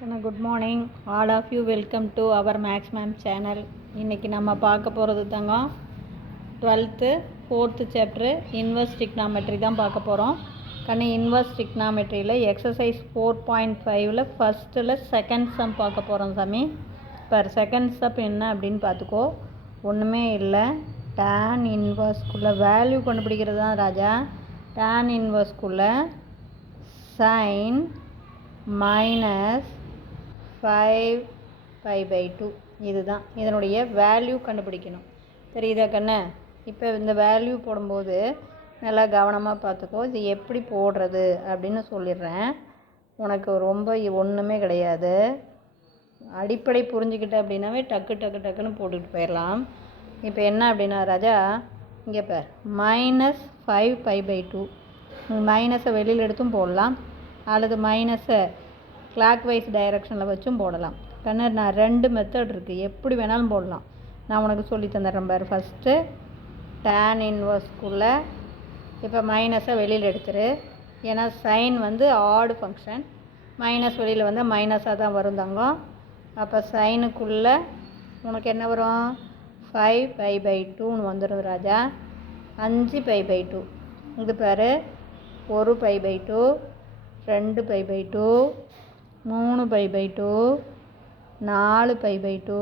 Good morning all of you. Welcome to our maths ma'am channel. இன்றைக்கி நம்ம பார்க்க போகிறது தாங்க 12th 4th சாப்டரு இன்வர்ஸ் டிக்னாமெட்ரி தான் பார்க்க போகிறோம். இன்வர்ஸ் டிக்னாமெட்ரியில் எக்ஸசைஸ் 4.5ல் ஃபஸ்ட்டில் செகண்ட் சம் பார்க்க போகிறோம் சாமி. இப்போ செகண்ட் சம் என்ன அப்படின்னு பார்த்துக்கோ. ஒன்றுமே இல்லை, tan இன்வர்ஸ்குள்ளே வேல்யூ கண்டுபிடிக்கிறது தான் ராஜா. tan இன்வர்ஸ்குள்ளே sin minus 5π/2 இதுதான் இதனுடைய வேல்யூ கண்டுபிடிக்கணும். தெரியுதா கண்ணு? இப்போ இந்த வேல்யூ போடும்போது நல்லா கவனமாக பார்த்துக்கோ. இது எப்படி போடுறது அப்படின்னு சொல்லிடுறேன். உனக்கு ரொம்ப ஒன்றுமே கிடையாது. அடிப்படை புரிஞ்சுக்கிட்ட அப்படின்னாவே டக்குன்னு போட்டுக்கிட்டு போயிடலாம். இப்போ என்ன அப்படின்னா ராஜா, இங்கே பார் -5π/2 மைனஸை வெளியில் எடுத்தும் போடலாம், அல்லது மைனஸை கிளாக் வைஸ் டைரக்ஷனில் வச்சும் போடலாம். கண்ணு நான் 2 மெத்தட் இருக்குது, எப்படி வேணாலும் போடலாம். நான் உனக்கு சொல்லி தந்துடுறேன் பாரு. ஃபஸ்ட்டு tan இன்வர்ஸ்குள்ளே இப்போ மைனஸை வெளியில் எடுத்துரு. ஏன்னா சைன் வந்து ஆட் ஃபங்க்ஷன், மைனஸ் வெளியில் வந்து மைனஸாக தான் வரும் தங்கம். அப்போ சைனுக்குள்ளே உனக்கு என்ன வரும்? 5π/2ன்னு வந்துடும் ராஜா. 5π/2 இது பாரு. 1π/2, 2π/2, 3π/2, 4π/2,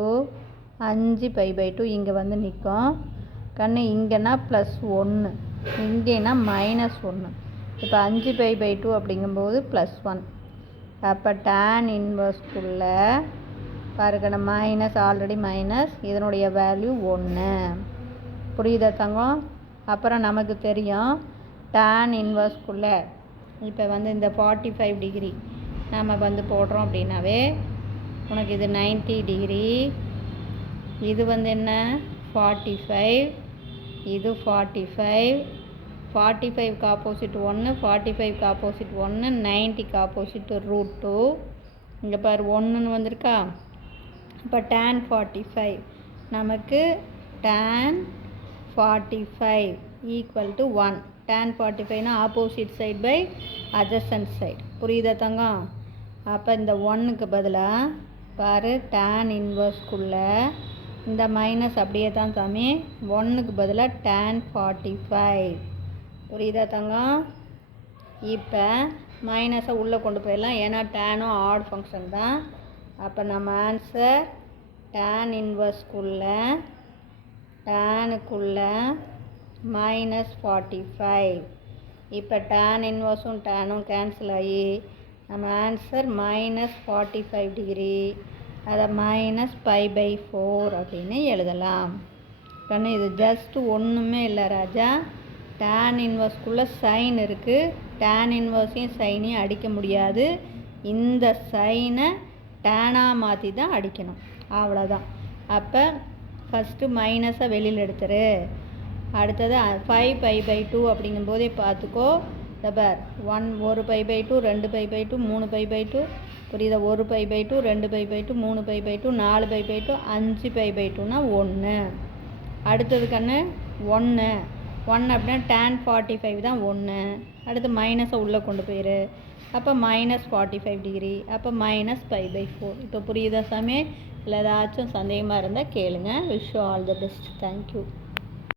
5π/2 இங்கே வந்து நிற்கும் கண்ணு. இங்கேனா +1, இங்கேனா -1. இப்போ 5π/2 அப்படிங்கும்போது +1. அப்போ tan இன்வர்ஸ்குள்ளே பாருக்கண்ணு மைனஸ், ஆல்ரெடி மைனஸ், இதனுடைய வேல்யூ 1. புரியுதா தங்கம்? அப்புறம் நமக்கு தெரியும் tan இன்வர்ஸ்குள்ளே இப்போ வந்து இந்த 45 டிகிரி நம்ம வந்து போடுறோம் அப்படின்னாவே உனக்கு இது 90 டிகிரி, இது வந்து என்ன 45, இது 45, 45க்கு ஆப்போசிட் 1, 45க்கு ஆப்போசிட் 1, 90க்கு ஆப்போசிட் √2. இங்கே பாரு 1ன்னு வந்திருக்கா. இப்போ tan 45 நமக்கு tan 45 = 1. tan 45னா opposite side by adjacent side. புரியுதா தங்கம்? அப்போ இந்த 1க்கு பதிலாக பாரு tan இன்வர்ஸ்குள்ளே இந்த மைனஸ் அப்படியே தான் சாமி. 1க்கு பதிலாக tan 45. புரியுதா தங்கம்? இப்போ மைனஸை உள்ளே கொண்டு போயிடலாம், ஏன்னா டேனும் ஆட் ஃபங்க்ஷன் தான். அப்போ நம்ம ஆன்சர் tan இன்வர்ஸ்குள்ளே டேனுக்குள்ளே -45. இப்போ tan இன்வர்ஸும் டேனும் கேன்சல் ஆகி நம்ம ஆன்சர் -45 டிகிரி, அதை -π/4 அப்படின்னு எழுதலாம். கண்ணு இது ஜஸ்ட் ஒன்றுமே இல்லை ராஜா. tan இன்வர்ஸ்குள்ளே சைன் இருக்குது, tan இன்வர்ஸையும் சைனையும் அடிக்க முடியாது. இந்த சைனை டேனாக மாற்றி தான் அடிக்கணும், அவ்வளோதான். அப்போ ஃபஸ்ட்டு மைனஸை வெளியில் எடுத்துரு. அடுத்தது 5π/2 அப்படிங்கும்போதே பார்த்துக்கோ. பார் 1π/2, 2π/2, 3π/2. புரியுதா? 1π/2, 2π/2, 3π/2, 4π/2, 5π/2னா 1. அடுத்தது கண்ணு 1 அப்படின்னா tan 45 தான் 1. அடுத்து மைனஸை உள்ளே கொண்டு போயிரு. அப்போ -45 டிகிரி, அப்போ -π/4. இப்போ புரியுதா சாமி? இல்லை ஏதாச்சும் சந்தேகமாக இருந்தால் கேளுங்க. Wish you all the best. Thank you.